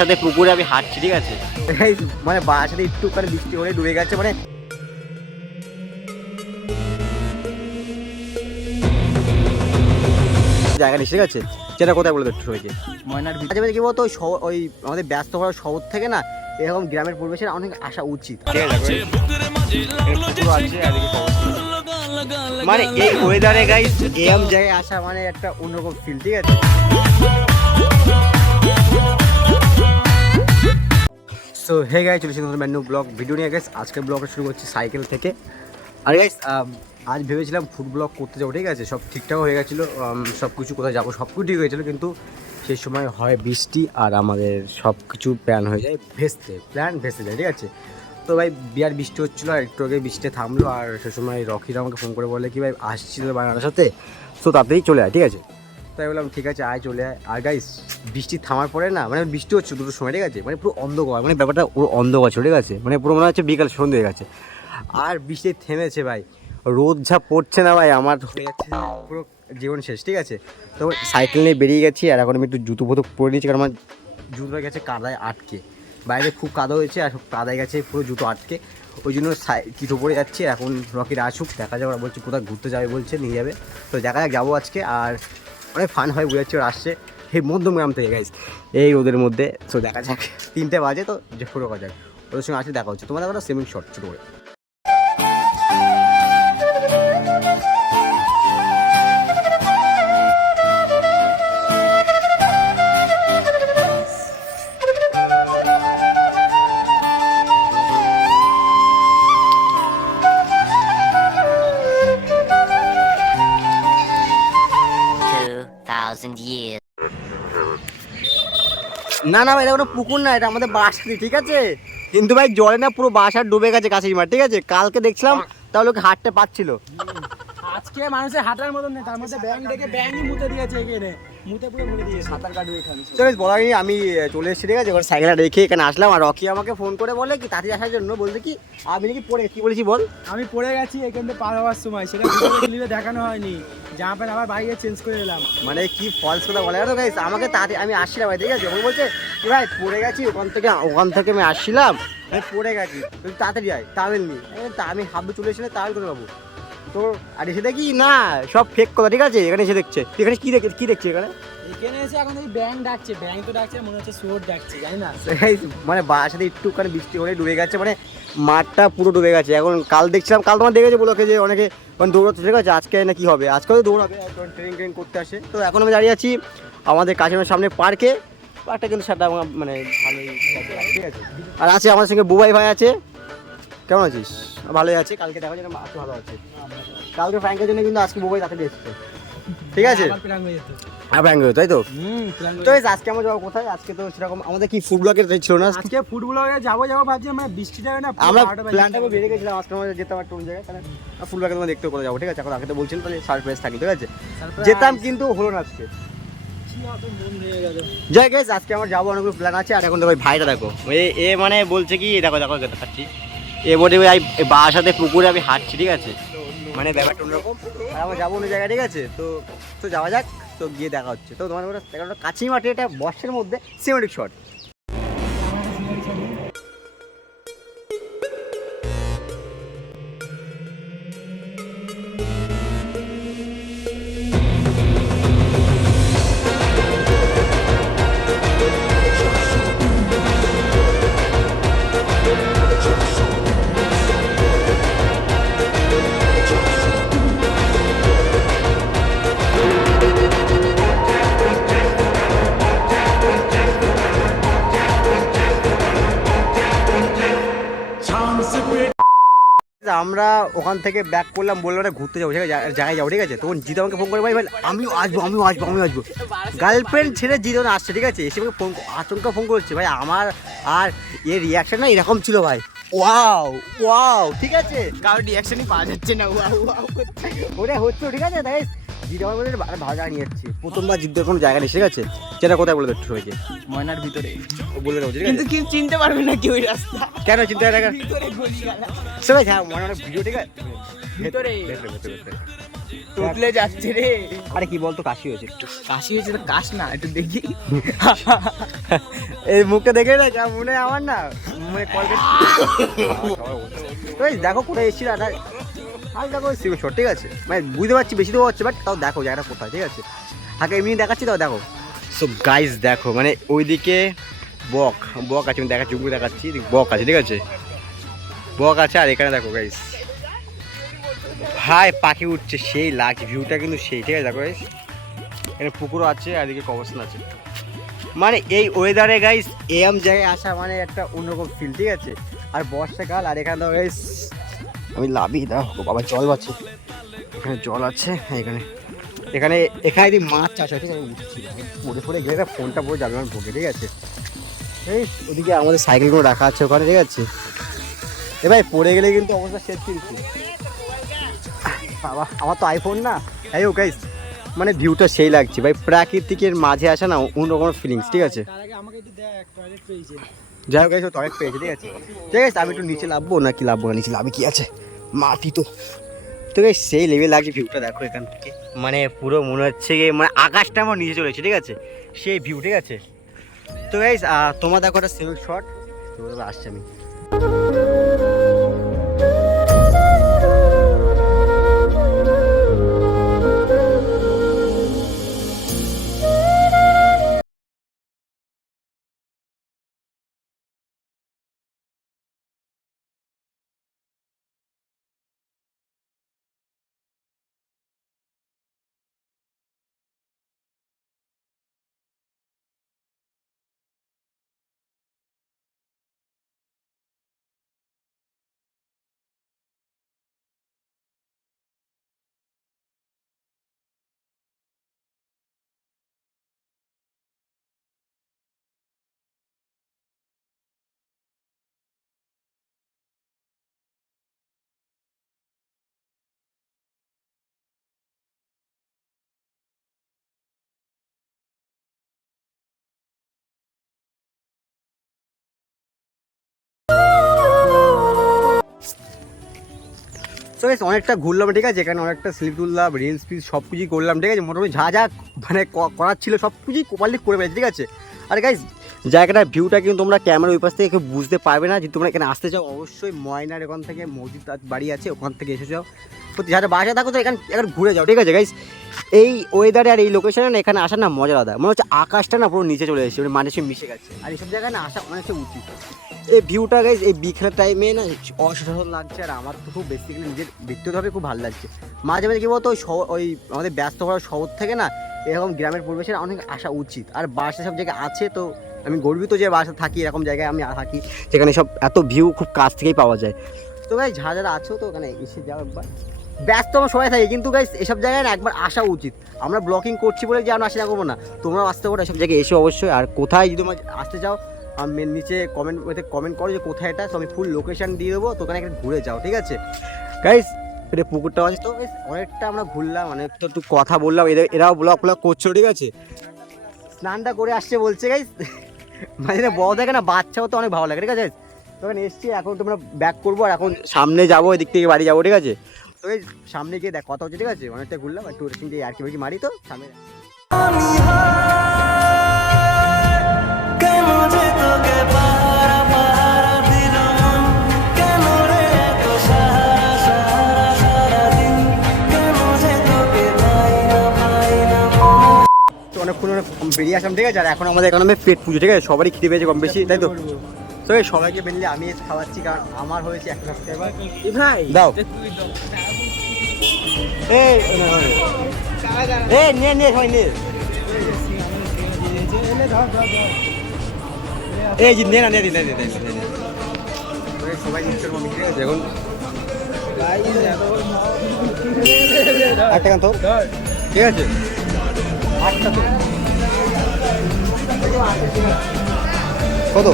বাসাতে পুকুরে আমি হাঁটছি ঠিক আছে? মানে বাসাতে একটুখানি বৃষ্টি হলে ডুবে গেছে মানে জায়গা নেই ঠিক আছে? সেটা কোথায় বলে একটু সবাইকে ময়নার ভিতরে মাঝে মাঝে কি বলতো ওই শহর ওই আমাদের ব্যস্ত হওয়ার শহর থেকে না এরকম গ্রামের পরিবেশের অনেক আসা উচিত। মানে এই ওয়েদারে গাইস এরকম জায়গায় আসা মানে একটা অন্যরকম ফিল ঠিক আছে? সো হে গাই চলেছি নতুন ব্যান্ড ব্লগ ভিডিও নিয়ে গেছে আজকের ব্লগটা শুরু করছি সাইকেল থেকে। আর গাইস আজ ভেবেছিলাম ফুড ব্লগ করতে যাব, ঠিক আছে? সব ঠিকঠাক হয়ে গেছিল সব কিছু কোথায় যাব সব কিছু ঠিক হয়েছিলো কিন্তু সেই সময় হয় বৃষ্টি আর আমাদের সব কিছু প্ল্যান হয়ে যায় ভেস্তে প্ল্যান ভেস্তে যায়, ঠিক আছে? তো ভাই বিয়ার বৃষ্টি হচ্ছিল আর একটু আগে বৃষ্টি থামলো, আর সে সময় রকিরা আমাকে ফোন করে বলে কি ভাই আসছিল বাংলার সাথে? তো তাড়াতাড়ি চলে আয়, ঠিক আছে? তাই বললাম, ঠিক আছে, আয় চলে আয়। আর গাইস বৃষ্টি থামার পরে না মানে বৃষ্টি হচ্ছে দুটোর সময়, ঠিক আছে? মানে পুরো অন্ধকার মানে ব্যাপারটা পুরো অন্ধকার ঠিক আছে? মানে পুরো মনে হচ্ছে বিকাল সন্ধে হয়ে গেছে। আর বৃষ্টি থেমেছে ভাই, রোদ যা পড়ছে না ভাই, আমার হয়ে যাচ্ছে পুরো জীবন শেষ, ঠিক আছে? তো সাইকেল নিয়ে বেরিয়ে গেছি, আর এখন আমি একটু জুতো ফুতো পরে নিয়েছি, কারণ আমার জুতোটা গেছে কাদায় আটকে। বাইরে খুব কাদা হয়েছে, আর কাদায় গেছে, পুরো জুতো আটকে। ওই জন্য কিটো পরে যাচ্ছি এখন রকির আসুক, দেখা যাবে বলছে কোথায় ঘুরতে যাবে বলছে, নিয়ে যাবে। তো দেখা যাক, যাব আজকে, আর অনেক ফান হয় বুঝাচ্ছি ওরা আসছে সেই মধ্যমগ্রাম থেকে গাইজ এই রোদের মধ্যে তো দেখা যাক। তিনটে বাজে, তো যে ফুটো করা যাক। ওদের সঙ্গে আসলে দেখা হচ্ছে। তোমাদের একটা সেমিং শর্ট ছোটো করে। না না এটা কোনো পুকুর না এটা আমাদের বাসারি ঠিক আছে? কিন্তু ভাই জলে না পুরো বাসার ডুবে গেছে কাশির মাঠ ঠিক আছে? কালকে দেখছিলাম তাহলে ওকে হাঁটতে পারছিল। আজকে মানুষের হাঁটার মতন নেই তার মধ্যে ব্যাং ডেকে ব্যাংই মুতে দিয়েছে এখানে। মুতে পুরো দিয়েছে। সাঁতার কাটবে এখানে। তো বেশ বলার নেই আমি চলে এসেছি ঠিক আছে? এবার সাইকেলটা রেখে এখানে আসলাম আর রকি আমাকে ফোন করে বলে কি তাড়াতাড়ি আসার জন্য বলতে কি আমি নাকি পড়ে কি বলেছি বল? আমি পড়ে গেছি এখান থেকে পার হওয়ার সময় সেটা দেখানো হয়নি। জামা প্যান্ট আবার বাইরে চেঞ্জ করে এলাম। মানে কি ফলস কথা বলে? তো গাইস আমাকে তাড়াতাড়ি আমি আসছিলাম ভাই ঠিক আছে? ও বলছে কি ভাই পড়ে গেছি? ওখান থেকে ওখান থেকে আমি আসছিলাম। আমি পড়ে গেছি। তুই তাড়াতাড়ি আয় তামিল নি তা আমি হাবু চলে এসেছি তামিল করে পাবো তো আর এসে দেখি না সব ফেক কথা ঠিক আছে? এখানে এসে দেখছে। এখানে কি দেখে কি দেখছি এখানে? এখানে এসে এখন দেখি ব্যাং ডাকছে। ব্যাং তো ডাকছে মনে হচ্ছে শুয়োর ডাকছে জানি না। মানে বাসাতে একটুখানি বৃষ্টি হলে ডুবে গেছে মানে মাঠটা পুরো ডুবে গেছে। এখন কাল দেখছিলাম, কাল তোমার দেখেছে বলো যে অনেকে মানে দৌড়াতে ঠিক আছে? আজকে না কি হবে? আজকে তো দৌড়াবে ট্রেনিং ট্রেনিং করতে আসে। তো এখন আমি দাঁড়িয়ে আছি আমাদের কাশিমের সামনে পার্কে পার্কটা কিন্তু সেটা মানে ভালোই ঠিক আছে? আর আছে আমার সঙ্গে বুবাই ভাই আছে। কেমন আছিস? ভালোই আছে। কালকে দেখা যায় ভালো আছে। কালকে ফ্র্যাঙ্কের জন্য কিন্তু আজকে বুবাই তাড়াতাড়ি এসছে। ঠিক আছে? যেত। আর তাই তো? তো আজকে আমরা যাব কোথায়? আজকে তো সেরকম আমাদের কি ফুড ব্লকের ছিল না আজকে? ফুটবলে যাব যাব ভাবছি মানে বৃষ্টিটা না আমরা প্ল্যানটা বেরিয়ে গেছিলাম আজকে আমরা অন্য জায়গায় তাহলে ফুল ব্যাগে তোমার দেখতে করে যাব ঠিক আছে? এখন আগে তো বলছিলাম তাহলে সারপ্রাইজ থাকি ঠিক আছে? যেতাম কিন্তু হলো না আজকে। যাই গেছ আজকে আমার যাব অনেকগুলো প্ল্যান আছে আর এখন দেখো ভাইটা দেখো। এ এ মানে বলছে কি দেখো দেখো দেখাচ্ছি। এ বলে ভাই বাসাতে পুকুরে আমি হাঁটছি ঠিক আছে? মানে ব্যাপারটা অন্যরকম। আর আমরা যাব অন্য জায়গায়, ঠিক আছে? তো তো যাওয়া যাক, তো গিয়ে দেখা হচ্ছে। তো তোমার কাছে মাঠে এটা বর্ষের মধ্যে সিমেটিক শট আমরা ওখান থেকে ব্যাক করলাম বললাম ঘুরতে যাব ঠিক আছে জায়গায় যাব ঠিক আছে? তখন জিত আমাকে ফোন করে ভাই ভাই আমিও আসব আমিও আসব আমিও আসব। গার্লফ্রেন্ড ছেড়ে জিতন আসছে ঠিক আছে? এসে আমাকে ফোন আচমকা ফোন করছে ভাই আমার আর এর রিয়াকশন না এরকম ছিল ভাই। ওয়াও ওয়াও ঠিক আছে? কারোর রিয়াকশনই পাওয়া যাচ্ছে না ওয়াও ওয়াও ওটা হচ্ছে ঠিক আছে তাই জিত নিয়ে যাচ্ছি। প্রথমবার কোনো জায়গা নেই ঠিক আছে? সেটা কোথায় বলে দেখতে সবাইকে ময়নার ভিতরে ও বলে দেবো কিন্তু আছে? চিনতে পারবে না কি ওই রাস্তা? কেন চিন্তা ভিতরে গলি। গালা সবাই হ্যাঁ ভিডিও ঠিক আছে? ভিতরে। যাচ্ছে রে। আরে কি বলতো কাশি হয়েছে একটু। কাশি হয়েছে তো কাশ না একটু দেখি। এই মুখটা দেখে না যা মনে হয় আমার না। মানে দেখো কোথায় এসেছিল আর আর দেখো সিমেন্ট ঠিক আছে? মানে বুঝতে পারছি, বেশি দেওয়া হচ্ছে বাট তাও দেখো জায়গাটা কোথায়, ঠিক আছে? আগে এমনি দেখাচ্ছি, তাও দেখো। সো গাইস দেখো মানে ওইদিকে বক বক আছে, আমি দেখাচ্ছি উপরে দেখাচ্ছি বক আছে, ঠিক আছে? বক আছে, আর এখানে দেখো গাইস ভাই, পাখি উঠছে, সেই লাগছে ভিউটা কিন্তু সেই, ঠিক আছে, দেখো গাইস এখানে পুকুরও আছে, আর এদিকে কবস্থান আছে। মানে এই ওয়েদারে গাইস এম জায়গায় আসা মানে একটা অন্যরকম ফিল ঠিক আছে? আর বর্ষাকাল, আর এখানে দেখো গাইস আমি লাভি দেখো বাবা জল আছে। এখানে জল আছে হ্যাঁ, এখানে। এখানে এখানে যদি মাছ চাষ আছে উঠছি পড়ে পড়ে গেলে ফোনটা পড়ে যাবে আমার ভোগে ঠিক আছে। এই ওদিকে আমাদের সাইকেলগুলো রাখা আছে ওখানে ঠিক আছে। এ ভাই পড়ে গেলে কিন্তু অবস্থা শেষ কিন্তু। বাবা আমার তো আইফোন না। এই ও গাইস মানে ভিউটা সেই লাগছে। ভাই প্রাকৃতিকের মাঝে আসা না অন্যরকম ফিলিংস ঠিক আছে। আমাকে দেখ টয়লেট পেয়েছে। যাই হোক তো অনেক পেয়েছে, ঠিক আছে? ঠিক আছে, আমি একটু নিচে লাভবো না কি লাভবো না? নিচে লাভে কি আছে? মাটি তো। তো সেই লেভেল লাগছে ভিউটা দেখো এখান থেকে। মানে পুরো মনে হচ্ছে মানে আকাশটা আমার নিচে চলেছে ঠিক আছে? সেই ভিউ ঠিক আছে? তো গাইস তোমার দেখো একটা সিভিল শট তো আসছে আমি। তো গাইস অনেকটা ঘুরলাম, ঠিক আছে? এখানে অনেকটা স্লিপ তুললাম রিলস ফিলস সব কিছুই করলাম, ঠিক আছে? মোটামুটি যা যা মানে করার ছিল সব কিছুই কপালি করে ফেলেছি, ঠিক আছে? আর গাইজ জায়গাটার ভিউটা কিন্তু তোমরা ক্যামেরা ওই পাশ থেকে বুঝতে পারবে না। যদি তোমরা এখানে আসতে চাও, অবশ্যই ময়নার এখান থেকে মসজিদ বাড়ি আছে, ওখান থেকে এসে যাও। যারা বাসা থাকো তো এখানে এখানে ঘুরে যাও, ঠিক আছে গাইস এই ওয়েদারে আর এই লোকেশনে না, এখানে আসার না মজা আলাদা। মনে হচ্ছে আকাশটা না পুরো নিচে চলে এসেছে মানে মানুষের মিশে গেছে। আর এইসব জায়গায় না আসা অনেকটা উচিত। এই ভিউটা গাইজ এই বিকেলের টাইমে না অসাধারণ লাগছে, আর আমার তো খুব বেসিক্যালি নিজের ব্যক্তিগতভাবে খুব ভালো লাগছে। মাঝে মাঝে কী বলতো ওই ওই আমাদের ব্যস্ত হওয়ার শহর থেকে না এরকম গ্রামের পরিবেশের অনেক আসা উচিত। আর বাসা সব জায়গায় আছে তো আমি গর্বিত যে বাসা থাকি, এরকম জায়গায় আমি থাকি, যেখানে সব এত ভিউ খুব কাছ থেকেই পাওয়া যায়। তো গাই যা যারা আছো তো ওখানে এসে যাও একবার। ব্যস্ত আমার সবাই থাকে, কিন্তু গাইস এসব জায়গায় না একবার আসা উচিত। আমরা ব্লকিং করছি বলে যে আমরা আসে করব না। তোমরাও আসতে পারো, এসব জায়গায় এসে অবশ্যই। আর কোথায় যদি তোমার আসতে চাও আমি নিচে কমেন্ট কমেন্ট করো যে কোথায় এটা। তো আমি ফুল লোকেশন দিয়ে দেবো, তো ওখানে একটা ঘুরে যাও, ঠিক আছে? গাইস এটা পুকুরটা আছে। তো অনেকটা আমরা ঘুরলাম অনেক তো একটু কথা বললাম। এদের এরাও ব্লগ ব্লগ করছ, ঠিক আছে? স্নানটা করে আসছে বলছে গাইস মাঝে বড় দেখে না, বাচ্চাও তো অনেক ভালো লাগে, ঠিক আছে, guys? তো এখানে এসছি, এখন তোমরা ব্যাক করব, আর এখন সামনে যাব, এদিক থেকে বাড়ি যাব, ঠিক আছে? তো এই সামনে গিয়ে দেখ, কথা হচ্ছে, ঠিক আছে? অনেকটা ঘুরলাম, একটু রেসিং দিয়ে আর কি বেশি মারি, তো সামনে তো অনেকক্ষণ বেরিয়ে আসলাম ঠিক আছে? আর এখন আমাদের এখানে পেট পুজো ঠিক আছে? সবারই খিদে পেয়েছে কম বেশি তাই তো? তো এই সবাইকে বেরিয়ে আমি খাওয়াচ্ছি কারণ আমার হয়েছে একটা সাবস্ক্রাইবার ভাই দাও। এই নিয়ে নিয়ে সবাই নিয়ে। এই নে না নে নে নে সবাই মাল। আটটা গান তো ঠিক আছে? আটটা তো। কত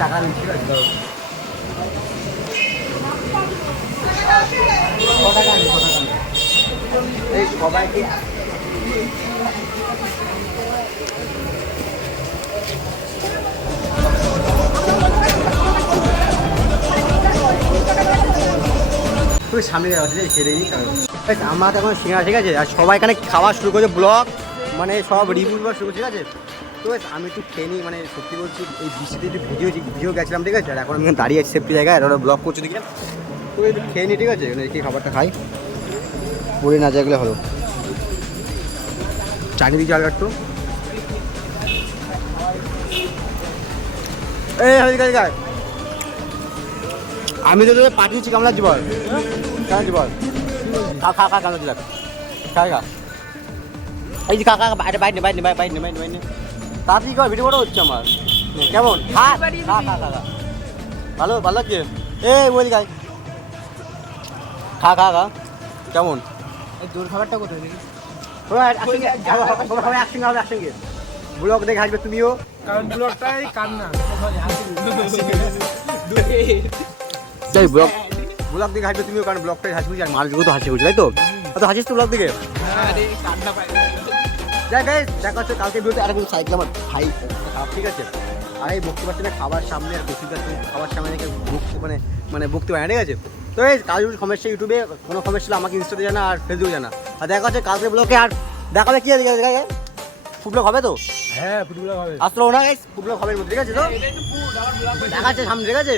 টাকা নিচ্ছি? এই সবাইকে ওই সামনে যাওয়া সেরে নিই আমরা তো এখন সিঙ্গারা, ঠিক আছে? আর সবাই এখানে খাওয়া শুরু করেছে, ব্লগ মানে সব রিভিউ বা শুরু, ঠিক আছে? তো আমি একটু খেয়ে নিই মানে সত্যি বলছি, এই বৃষ্টিতে একটু ভিডিও ভিডিও গেছিলাম, ঠিক আছে? আর এখন আমি দাঁড়িয়ে আছি সেফটি জায়গায়, আর ব্লগ করছে, দেখি। তো একটু খেয়ে নিই, ঠিক আছে? মানে কি খাবারটা খাই। পড়ে না যায় গেলে হলো। চাকরি চাল একটু এই গেছে গায় আমি তো পাঠিয়েছি বল। কেমন লাগছে বল খা খা খা কেমন লাগছে খা খা এই যে কাকা বাইরে বাইরে বাইরে বাইরে বাইরে বাইরে বাইরে। তাড়াতাড়ি কর ভিডিও বড় হচ্ছে আমার? কেমন? ভালো ভালো লাগছে এ বলি গাই খা খা খা। কেমন? এই দূর খাবারটা কোথায় দেখি? সবাই একসঙ্গে যাব, সবাই একসঙ্গে হবে একসঙ্গে। ব্লগ দেখে আসবে তুমিও। কারণ ব্লগটাই কান্না। তাই ব্লগ ব্লগ দেখে হাসবে তুমিও কারণ ব্লগটাই হাসি আর মানুষগুলো তো হাসি তাই তো? তো হাসিস তো ব্লগ পাই দেখ হচ্ছে কালকে আর একটা সাইকেল আমার ভাই খারাপ ঠিক আছে? আর এই বকতে পারছি না খাবার সামনে আর বেশি খাবার সামনে রেখে বকতে মানে মানে বকতে পারে ঠিক আছে? তো এই যদি সমস্যা ইউটিউবে কোনো সমস্যা হলে আমাকে ইনস্টাতে জানা আর ফেসবুকে জানা। আর দেখা হচ্ছে কালকে ব্লগে আর দেখাবে কি আছে দেখা ফুড ব্লগ হবে তো? হ্যাঁ ফুটবল হবে। আসলো না হবে ঠিক আছে তো? দেখা যাচ্ছে সামনে ঠিক আছে?